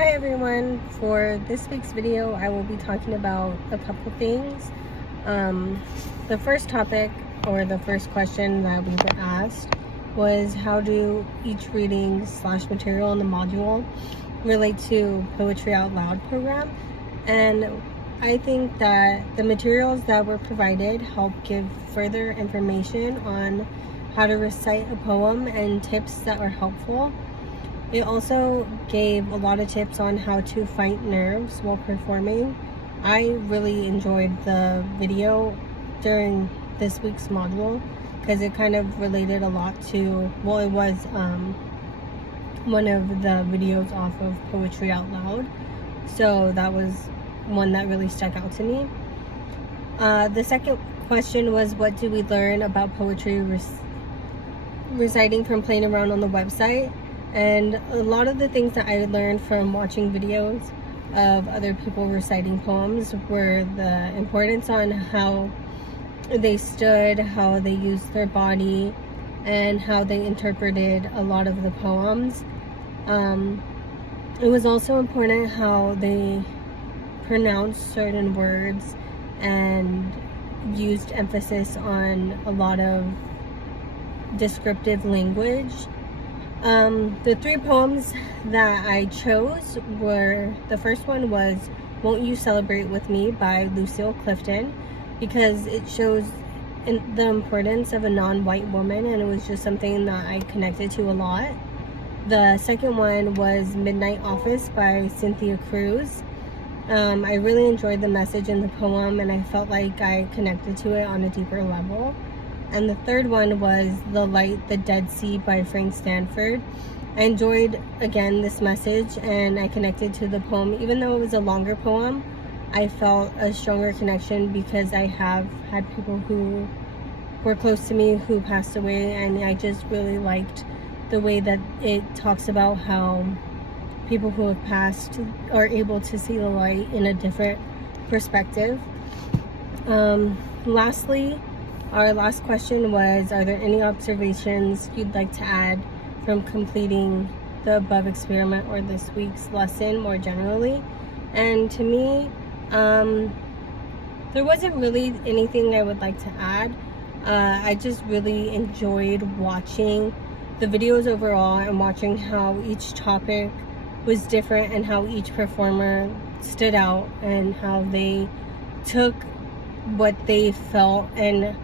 Hi everyone, for this week's video I will be talking about a couple things. The first topic, or the first question that we were asked, was how do each reading / material in the module relate to Poetry Out Loud program. And I think that the materials that were provided help give further information on how to recite a poem and tips that were helpful. It also gave a lot of tips on how to fight nerves while performing. I really enjoyed the video during this week's module because it kind of related a lot to, well, it was one of the videos off of Poetry Out Loud. So that was one that really stuck out to me. The second question was, what do we learn about poetry reciting from playing around on the website? And a lot of the things that I learned from watching videos of other people reciting poems were the importance on how they stood, how they used their body, and how they interpreted a lot of the poems. It was also important how they pronounced certain words and used emphasis on a lot of descriptive language. The three poems that I chose were, the first one was Won't You Celebrate With Me by Lucille Clifton, because it shows the importance of a non-white woman, and it was just something that I connected to a lot. The second one was Midnight Office by Cynthia Cruz. I really enjoyed the message in the poem, and I felt like I connected to it on a deeper level. And the third one was The Light, the Dead Sea by Frank Stanford. I enjoyed, again, this message, and I connected to the poem. Even though it was a longer poem, I felt a stronger connection because I have had people who were close to me who passed away, and I just really liked the way that it talks about how people who have passed are able to see the light in a different perspective. Lastly, our last question was, are there any observations you'd like to add from completing the above experiment or this week's lesson more generally? And to me, there wasn't really anything I would like to add. I just really enjoyed watching the videos overall and watching how each topic was different and how each performer stood out and how they took what they felt. And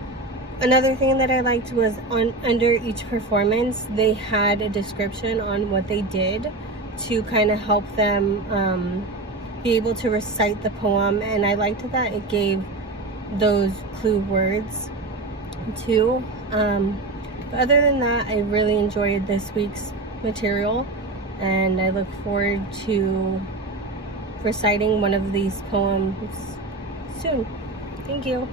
another thing that I liked was under each performance, they had a description on what they did to kind of help them be able to recite the poem. And I liked that it gave those clue words too. But other than that, I really enjoyed this week's material, and I look forward to reciting one of these poems soon. Thank you.